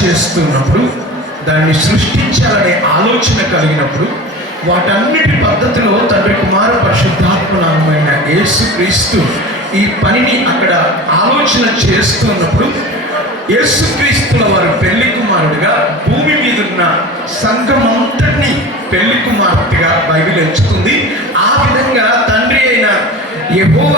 చేస్తున్నప్పుడు దాన్ని సృష్టించాలనే ఆలోచన కలిగినప్పుడు వాటన్నిటి పద్ధతిలో తండ్రి కుమార పరిశుద్ధాత్మ నామమైన యేసుక్రీస్తు ఈ పనిని అక్కడ ఆలోచన చేస్తున్నప్పుడు యేసుక్రీస్తుల వారు పెళ్ళి కుమారుడిగా భూమి మీద ఉన్న సంఘమంతటిని పెళ్ళి కుమార్తెగా బైబిల్ ఎంచుతుంది. ఆ విధంగా తండ్రి అయిన యెహోవ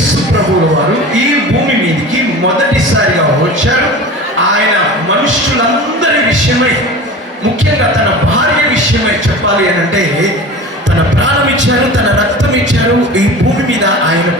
యేసు ప్రభువుల వారు ఈ భూమి మీదకి మొదటిసారిగా వచ్చారు. ఆయన మనుష్యులందరి విషయమై ముఖ్యంగా తన భార్య విషయమై చెప్పాలి అని అంటే తన ప్రాణం ఇచ్చారు తన రక్తం ఇచ్చారు. ఈ భూమి మీద ఆయన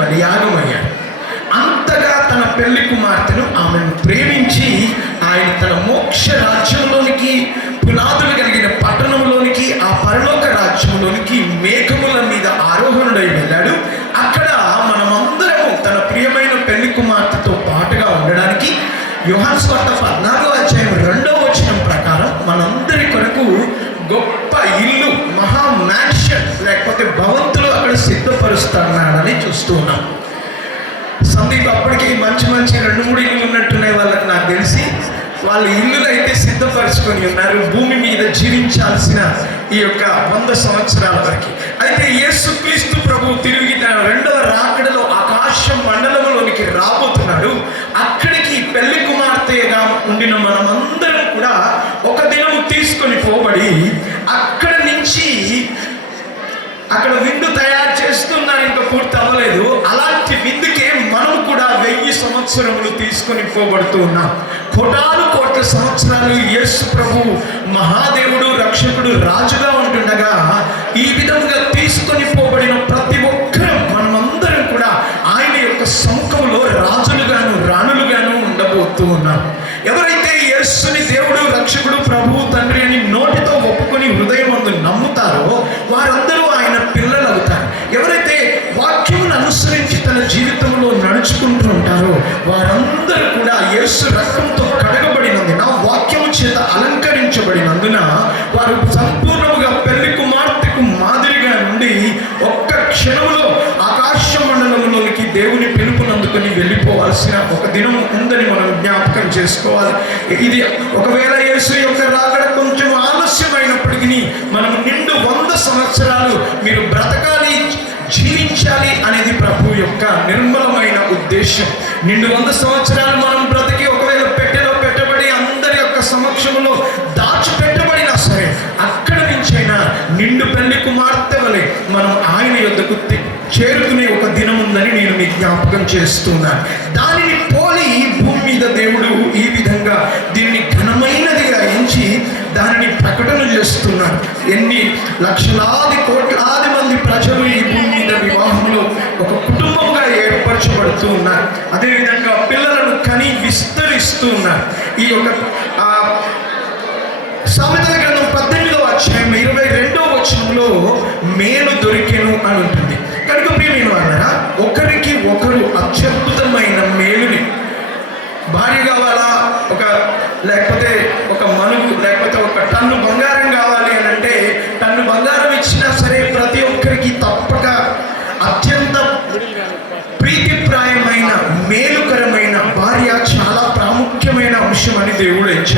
సిద్ధపరుస్తున్నాడని చూస్తూ ఉన్నాం. సందీప్ అప్పటికి మంచి మంచి రెండు మూడు ఇల్లు ఉన్నట్టున్నాయి వాళ్ళకి నాకు తెలిసి. వాళ్ళ ఇల్లులు అయితే సిద్ధపరచుకొని ఉన్నారు. భూమి మీద జీవించాల్సిన ఈ యొక్క వంద సంవత్సరాల వరకు. అయితే యేసుక్రీస్తు ప్రభు తిరిగి తన రెండవ రాకడలో ఆకాశ మండలంలోనికి రాబోతున్నాడు. అక్కడికి పెళ్ళి కుమార్తెగా ఉండిన మనమందరం కూడా ఒక దినము తీసుకొని పోబడి అక్కడ నుంచి అక్కడ విందు తయారు చేస్తున్నారు ఇంకా పూర్తి అవ్వలేదు. అలాంటి విందుకే మనం కూడా వెయ్యి సంవత్సరములు తీసుకొని పోబడుతూ ఉన్నాం. కోటాను కోట్ల సంవత్సరాలు యేసు ప్రభు మహాదేవుడు రక్షకుడు రాజుగా ఉంటుండగా ఈ విధంగా తీసుకొని పోబడిన ప్రతి ఒక్కరూ మనమందరం కూడా ఆయన యొక్క సముఖంలో రాజులుగాను రాణులుగాను ఉండబోతూ ఉన్నాం. యేసు రక్తంతో కడగబడినందున వాక్యము చేత అలంకరించబడినందున వారు సంపూర్ణముగా పెళ్ళి కుమార్తెకు మాదిరిగా నుండి ఒక్క క్షణంలో ఆకాశ మండలంలోనికి దేవుని పిలుపునందుకొని వెళ్ళిపోవాల్సిన ఒక దినం ఉందని మనం జ్ఞాపకం చేసుకోవాలి. ఇది ఒకవేళ యేసు యొక్క రాకడ కొంచెం ఆలస్యమైనప్పటికీ మనం నిండు వంద సంవత్సరాలు మీరు బ్రతకాలి జీవించాలి అనేది ప్రభు యొక్క నిర్మలమైన ఉద్దేశం. నిండు వంద సంవత్సరాలు మనం బ్రతికి ఒకవేళ పెట్టెలో పెట్టబడి అందరి యొక్క సమక్షంలో దాచిపెట్టబడినా సరే అక్కడ నుంచైనా నిండు పెళ్ళి కుమార్తె వలె మనం ఆయన యొద్దకు చేరుకునే ఒక దినం ఉందని నేను మీకు జ్ఞాపకం చేస్తున్నాను. దానిని పోలి ఈ భూమి మీద దేవుడు ఈ విధంగా దీన్ని దానిని ప్రకటన చేస్తున్నాడు ఎన్ని లక్షలాది కోట్లాది మంది ప్రజలు ఈ భూమి మీద వివాహంలో ఒక కుటుంబంగా ఏర్పరచబడుతూ ఉన్నారు. అదేవిధంగా పిల్లలను కని విస్తరిస్తూ ఉన్నారు. ఈ యొక్క ఆ, సామెతల గ్రంథం పద్దెనిమిదవ అధ్యాయం ఇరవై రెండవ వచనంలో మేలు దొరికెను అని ఉంటుంది. కనుక ప్రియమైన వాళ్ళరా ఒకరికి ఒకరు అత్యద్భుతమైన మేలుని భార్య కావాలా ఒక లేకపోతే ভವಿষ্যবাণীতে বলেছে